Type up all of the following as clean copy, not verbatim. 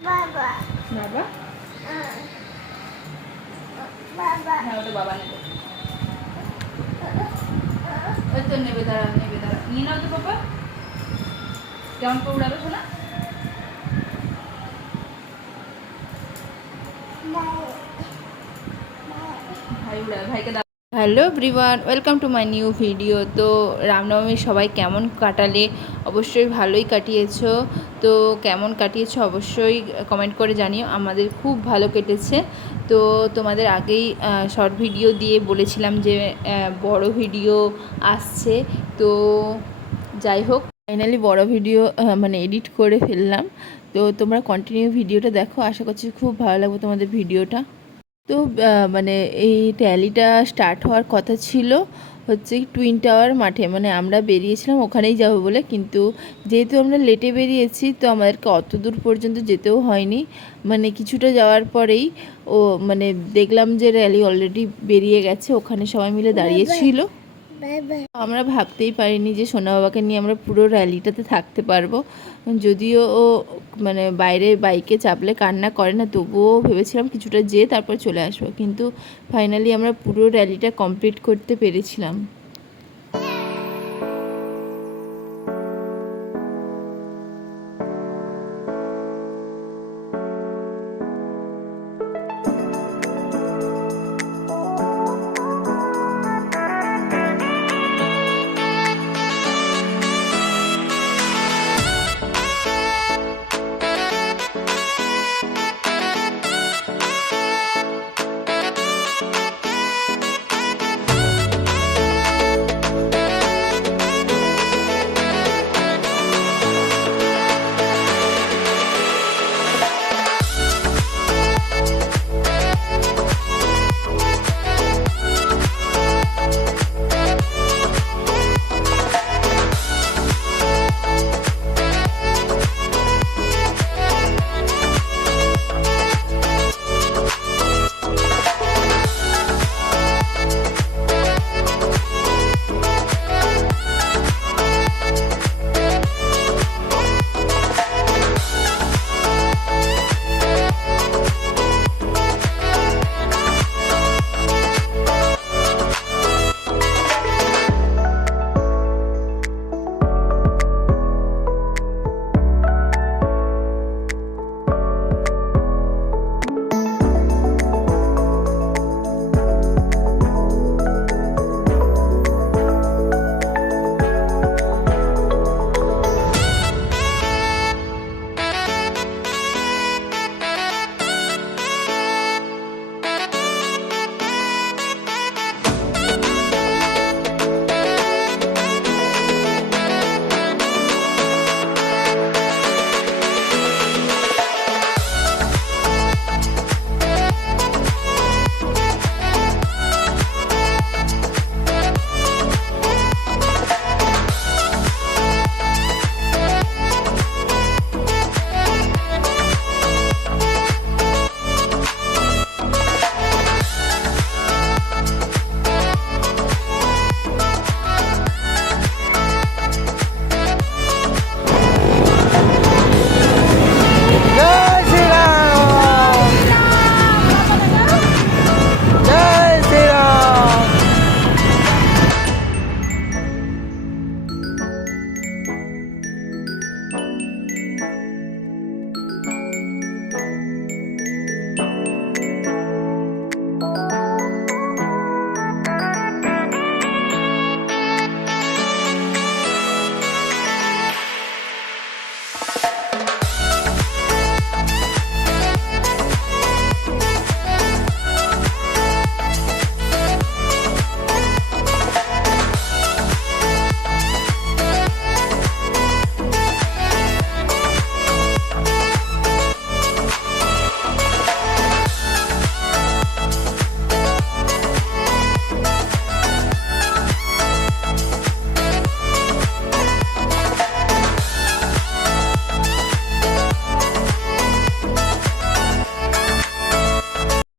বাবা বাবা বাবা হ্যাঁ ওটা বাবা নেবে। ওই তো নেবে, দাঁড়া নিয়ে নাও তো বাবা। কেমন করে উড়াবে শোনা? ভাই উড়াবে, ভাইকে দাও। Hello everyone, welcome to my new video. তো রামনবমী সবাই কেমন কাটালে? অবশ্যই ভালোই কাটিয়েছো। তো কেমন কাটিয়েছো অবশ্যই কমেন্ট করে জানিও। আমাদের খুব ভালো কেটেছে। তো তোমাদের আগেই শর্ট ভিডিও দিয়ে বলেছিলাম যে বড় ভিডিও আসছে। তো যাই হোক, ফাইনালি বড় ভিডিও মানে এডিট করে ফেললাম। তো তোমরা কন্টিনিউ ভিডিওটা দেখো, আশা করছি খুব ভালো লাগবে তোমাদের ভিডিওটা। তো মানে এই র্যালিটা স্টার্ট হওয়ার কথা ছিল হচ্ছে টুইন টাওয়ার মাঠে, মানে আমরা বেরিয়েছিলাম ওখানেই যাব বলে, কিন্তু যেহেতু আমরা লেটে বেরিয়েছি তো আমাদেরকে অত দূর পর্যন্ত যেতেও হয়নি। মানে কিছুটা যাওয়ার পরেই মানে দেখলাম যে র্যালি অলরেডি বেরিয়ে গেছে, ওখানে সবাই মিলে দাঁড়িয়েছিল। আমরা ভাবতেই পারিনি যে সোনা বাবাকে নিয়ে আমরা পুরো র্যালিটাতে থাকতে পারবো। যদিও ও মানে বাইরে বাইকে চাপলে কান্না করে না, তবুও ভেবেছিলাম কিছুটা যেয়ে তারপর চলে আসবো, কিন্তু ফাইনালি আমরা পুরো র্যালিটা কমপ্লিট করতে পেরেছিলাম।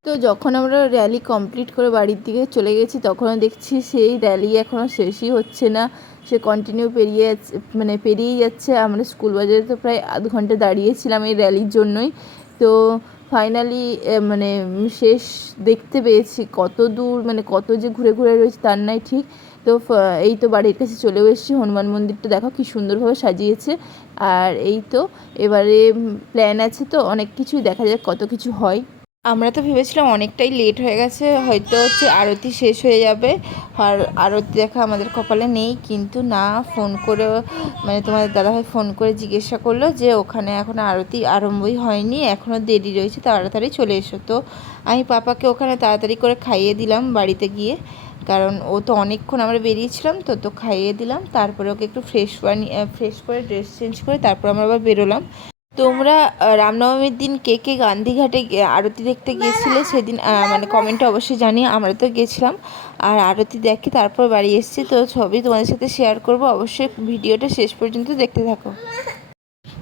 তো যখন আমরা র্যালি কমপ্লিট করে বাড়ির দিকে চলে গেছি তখনও দেখছি সেই র্যালি এখনও শেষই হচ্ছে না, সে কন্টিনিউ পেরিয়েই যাচ্ছে। আমরা স্কুল বাজারে তো প্রায় আধ ঘন্টা দাঁড়িয়েছিলাম এই র্যালির জন্যই। তো ফাইনালি শেষ দেখতে পেয়েছি। কত দূর কত যে ঘুরে ঘুরে রয়েছে তার নাই ঠিক। তো এই তো বাড়ির কাছে চলেও এসেছি। হনুমান মন্দিরটা দেখো কী সুন্দরভাবে সাজিয়েছে। আর এই তো এবারে প্ল্যান আছে, তো অনেক কিছুই দেখা যাক কত কিছু হয়। আমরা তো ভেবেছিলাম অনেকটাই লেট হয়ে গেছে, হয়তো আরতি শেষ হয়ে যাবে আর আরতি দেখা আমাদের কপালে নেই। কিন্তু না, ফোন করে তোমাদের দাদাভাই ফোন করে জিজ্ঞাসা করলো যে ওখানে এখন আরতি আরম্ভই হয়নি, এখনও দেরি রয়েছে, তাড়াতাড়ি চলে এসো। তো আমি পাপাকে ওখানে তাড়াতাড়ি করে খাইয়ে দিলাম বাড়িতে গিয়ে, কারণ ও তো অনেকক্ষণ আমরা বেরিয়েছিলাম তো খাইয়ে দিলাম। তারপরে ওকে একটু ফ্রেশ করে ড্রেস চেঞ্জ করে তারপর আমরা আবার বেরোলাম। তোমরা রামনবমীর দিন কে কে গান্ধীঘাটে আরতি দেখতে গিয়েছিলে সেদিন কমেন্টে অবশ্যই জানিয়ে। আমরা তো গেছিলাম আর আরতি দেখে তারপর বাড়ি এসেছি, তো ছবি তোমাদের সাথে শেয়ার করব। অবশ্যই ভিডিওটা শেষ পর্যন্ত দেখতে থাকো।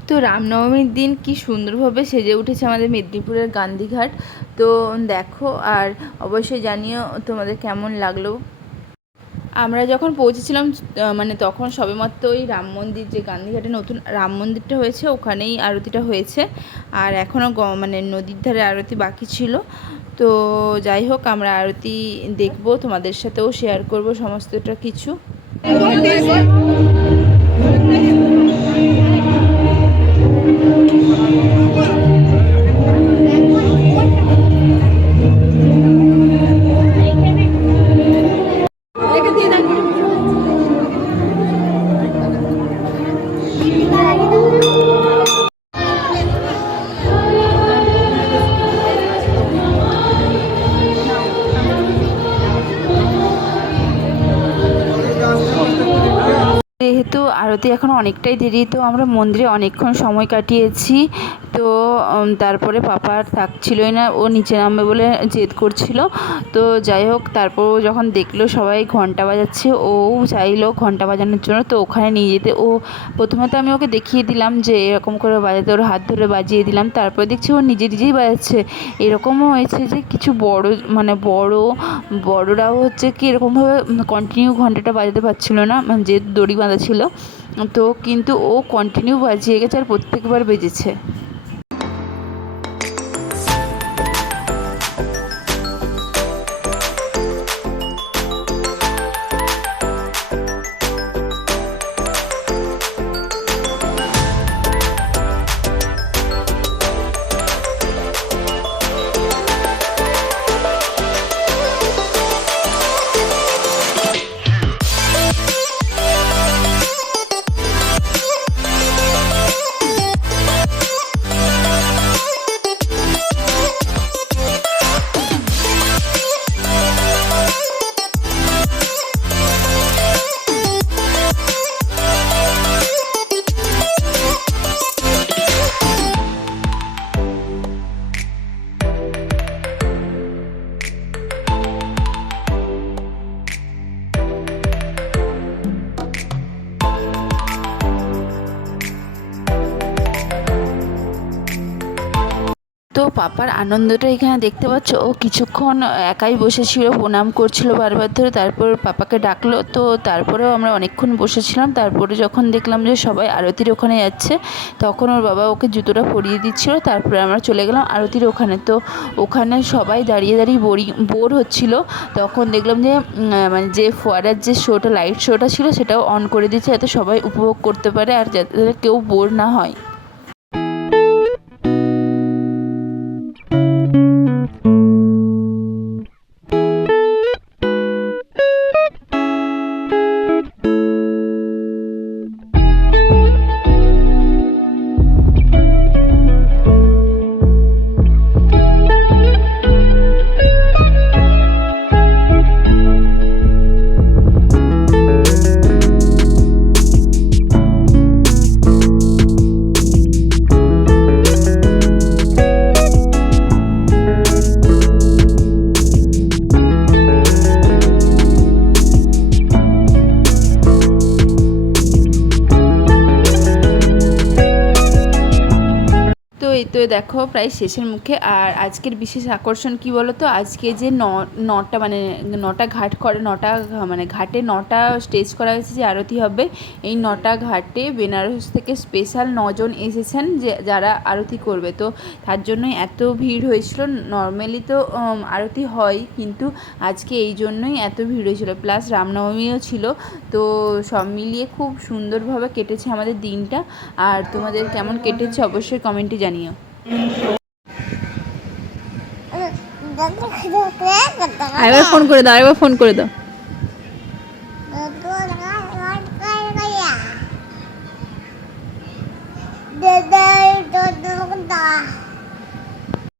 তো রামনবমীর দিন কি সুন্দরভাবে সেজে উঠেছে আমাদের মেদিনীপুরের গান্ধীঘাট, তো দেখো আর অবশ্যই জানিও তোমাদের কেমন লাগলো। আমরা যখন পৌঁছেছিলাম তখন সবেমাত্র ওই রাম মন্দির, যে গান্ধীঘাটে নতুন রাম মন্দিরটা হয়েছে ওখানেই আরতিটা হয়েছে, আর এখনও নদীর ধারে আরতি বাকি ছিল। তো যাই হোক, আমরা আরতি দেখব, তোমাদের সাথেও শেয়ার করব সমস্তটা কিছু। যেহেতু আরতি এখন অনেকটাই দেরি, তো আমরা মন্দিরে অনেকক্ষণ সময় কাটিয়েছি। তো তারপরে পাপা আর থাকছিলই না, ও নিচে নামবে বলে জেদ করছিল। তো যাই হোক, তারপর যখন দেখলো সবাই ঘন্টা বাজাচ্ছে, ও চাইলো ঘন্টা বাজানোর জন্য, তো ওখানে নিয়ে যেতে। ও প্রথমে তো আমি ওকে দেখিয়ে দিলাম যে এরকম করে বাজাতে, ওর হাত ধরে বাজিয়ে দিলাম। তারপরে দেখছি ও নিজেই বাজাচ্ছে। এরকমও হয়েছে যে কিছু বড়রাও হচ্ছে কি এরকমভাবে কন্টিনিউ ঘন্টাটা বাজাতে পারছিল না, যে দড়ি বাঁধা ছিল। তো কিন্তু ও কন্টিনিউ বাজিয়ে গেছে আর প্রত্যেকবার বেজেছে। তো পাপার আনন্দটা এখানে দেখতে পাচ্ছ। ও কিছুক্ষণ একাই বসেছিল, প্রণাম করছিল বারবার ধরে, তারপর পাপাকে ডাকলো। তো তারপরেও আমরা অনেকক্ষণ বসেছিলাম। তারপরে যখন দেখলাম যে সবাই আরতির ওখানে যাচ্ছে, তখন ওর বাবা ওকে জুতোটা পরিয়ে দিচ্ছিলো। তারপরে আমরা চলে গেলাম আরতির ওখানে। তো ওখানে সবাই দাঁড়িয়ে বোর হচ্ছিল। তখন দেখলাম যে যে ফোয়ারার যে শোটা, লাইট শোটা ছিল, সেটাও অন করে দিচ্ছে, যাতে সবাই উপভোগ করতে পারে আর যাতে কেউ বোর না হয়। দেখো প্রায় শেষের মুখে। আর আজকের বিশেষ আকর্ষণ কি বলো তো, আজকে যে নটা মানে নটা ঘাট করে, নটা মানে ঘাটে নটা স্টেজ করা হয়েছে যে আরতি হবে। এই নটা ঘাটে বেনারস থেকে স্পেশাল 9 জন এসেছেন যে যারা আরতি করবে। তো তার জন্যই এত ভিড় হয়েছিল। নর্মালি তো আরতি হয়, কিন্তু আজকে এই জন্যই এত ভিড় হয়েছিল, প্লাস রামনবমীও ছিল। তো সব মিলিয়ে খুব সুন্দরভাবে কেটেছে আমাদের দিনটা। আর তোমাদের কেমন কেটেছে অবশ্যই কমেন্টে জানিও। আরেকবার ফোন করে দাও, আরেকবার ফোন করে দাও।